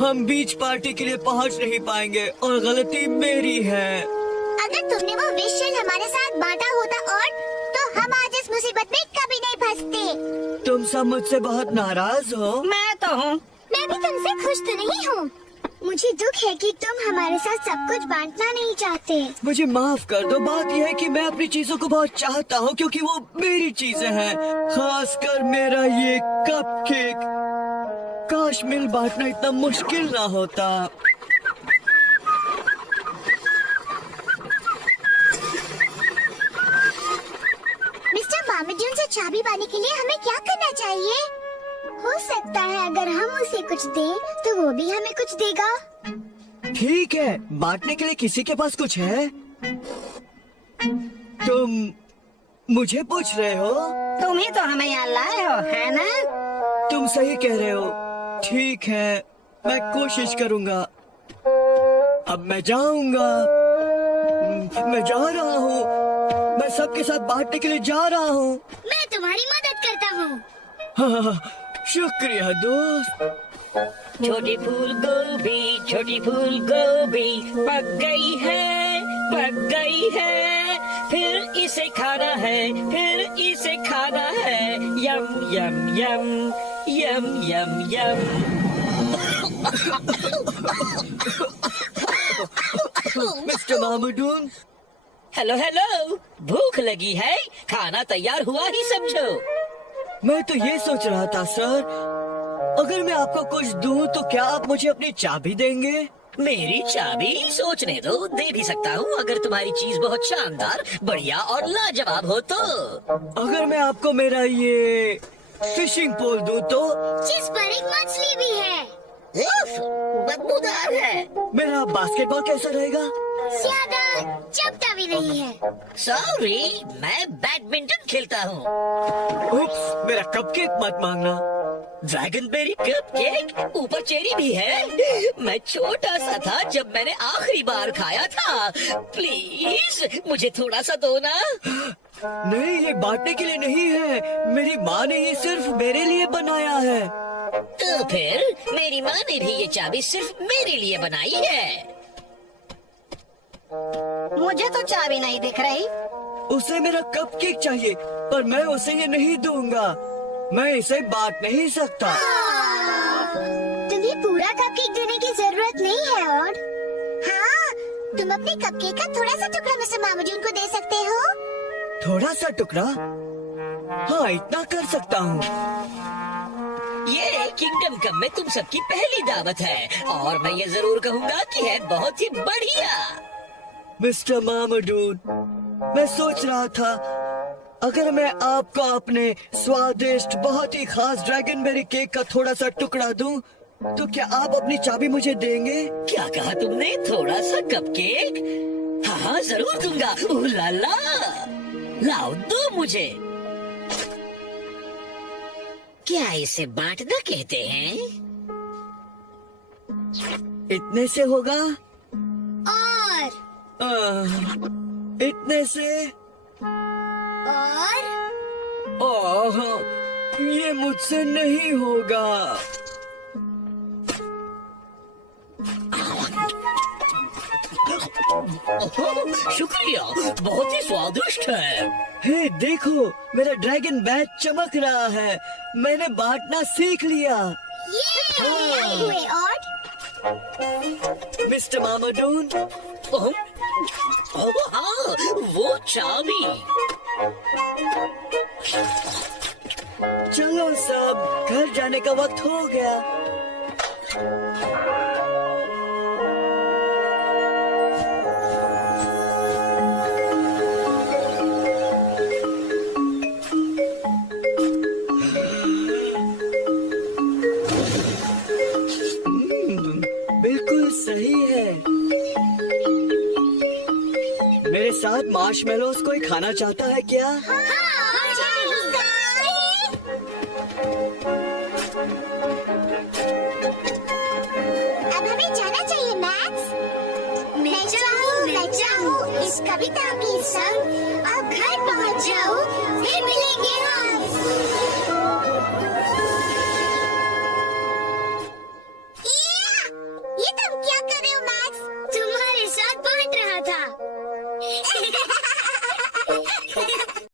हम बीच पार्टी के लिए पहुंच नहीं पाएंगे और गलती मेरी है। अगर तुमने वो विश शेल हमारे साथ बांटा होता और तो हम आज इस मुसीबत में कभी नहीं फंसते। तुम सब मुझसे बहुत नाराज हो। मैं तो हूँ। मैं भी तुमसे खुश तो नहीं हूँ। मुझे दुख है कि तुम हमारे साथ सब कुछ बांटना नहीं चाहते। मुझे माफ कर दो। बात यह है कि मैं अपनी चीजों को बहुत चाहता हूँ क्योंकि वो मेरी चीजें हैं, खासकर मेरा ये कपकेक। काश मिल बांटना इतना मुश्किल ना होता। मिस्टर मामेडून से चाबी पाने के लिए हमें क्या करना चाहिए? हो सकता है अगर हम उसे कुछ दें तो वो भी हमें कुछ देगा। ठीक है, बांटने के लिए किसी के पास कुछ है? तुम मुझे पूछ रहे हो? तुम ही तो हमें यहाँ लाए हो, है ना? तुम सही कह रहे हो। ठीक है, मैं कोशिश करूँगा। अब मैं जाऊँगा। मैं जा रहा हूँ। मैं सबके साथ बांटने के लिए जा रहा हूँ। मैं तुम्हारी मदद करता हूँ। हाँ, शुक्रिया दोस्त। छोटी फूल गोभी पक गई है, पक गई है। फिर इसे खाना है, फिर इसे खाना है। यम यम यम यम यम यम। मिस्टर मामूदून, हेलो हेलो, भूख लगी है? खाना तैयार हुआ ही समझो। मैं तो ये सोच रहा था सर, अगर मैं आपको कुछ दूं तो क्या आप मुझे अपनी चाबी देंगे? मेरी चाबी? सोचने दो, दे भी सकता हूँ अगर तुम्हारी चीज बहुत शानदार, बढ़िया और लाजवाब हो तो। अगर मैं आपको मेरा ये फिशिंग पोल दूं तो? जिस पर एक मछली भी है। उफ, बदबूदार है। मेरा बास्केटबॉल कैसा रहेगा? ज्यादा चपटा भी नहीं है। सॉरी, मैं बैडमिंटन खेलता हूँ। उप्स, मेरा कपकेक मत मांगना। ड्रैगन बेरी कप केक, ऊपर चेरी भी है। मैं छोटा सा था जब मैंने आखिरी बार खाया था। प्लीज मुझे थोड़ा सा दो ना। नहीं, ये बांटने के लिए नहीं है। मेरी माँ ने ये सिर्फ मेरे लिए बनाया है। तो फिर मेरी माँ ने भी ये चाबी सिर्फ मेरे लिए बनाई है। मुझे तो चाबी नहीं दिख रही। उसे मेरा कपकेक चाहिए, पर मैं उसे ये नहीं दूंगा। मैं इसे बांट नहीं सकता। तुम्हें पूरा कपकेक देने की जरूरत नहीं है और हाँ, तुम अपने कपकेक का थोड़ा सा टुकड़ा मिस्टर मामूदून को दे सकते हो। थोड़ा सा टुकड़ा? हाँ, इतना कर सकता हूँ। ये किंगडम कम में तुम सबकी पहली दावत है और मैं ये जरूर कहूँगा कि है बहुत ही बढ़िया। मिस्टर मामूदून, मैं सोच रहा था अगर मैं आपको अपने स्वादिष्ट बहुत ही खास ड्रैगन बेरी केक का थोड़ा सा टुकड़ा दूं, तो क्या आप अपनी चाबी मुझे देंगे? क्या कहा तुमने? थोड़ा सा कपकेक? हाँ जरूर दूंगा। ओह ला ला, लाओ दो मुझे। क्या इसे बांटना कहते हैं? इतने से होगा? और इतने से? और ओह, ये मुझसे नहीं होगा। शुक्रिया, बहुत ही स्वादिष्ट है। हे देखो, मेरा ड्रैगन बैट चमक रहा है। मैंने बांटना सीख लिया। ये आई हुए और मिस्टर मामूदून, ओह, ओह, हाँ, वो चाबी। चलो सब, घर जाने का वक्त हो गया। बिल्कुल सही है। मेरे साथ मार्शमेलोस कोई खाना चाहता है क्या? अब हमें जाना चाहिए मैक्स। मैं चाहूँ इस कविता के संग अब घर पहुँच जाऊँ, फिर मिलेंगे हम। या!